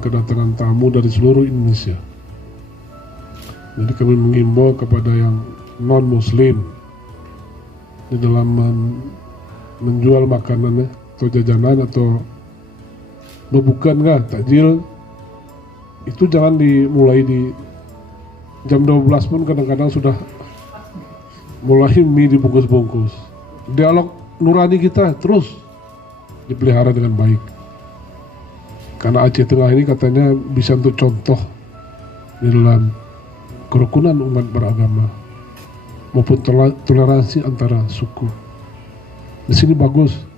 kedatangan tamu dari seluruh Indonesia. Jadi kami mengimbau kepada yang non-muslim di dalam menjual makanan atau jajanan atau bebukan takjil itu jangan dimulai di jam 12 pun, kadang-kadang sudah mulai mie dibungkus-bungkus. Dialog nurani kita terus dipelihara dengan baik, karena Aceh Tengah ini katanya bisa untuk contoh di dalam kerukunan umat beragama maupun toleransi antara suku. Di sini bagus.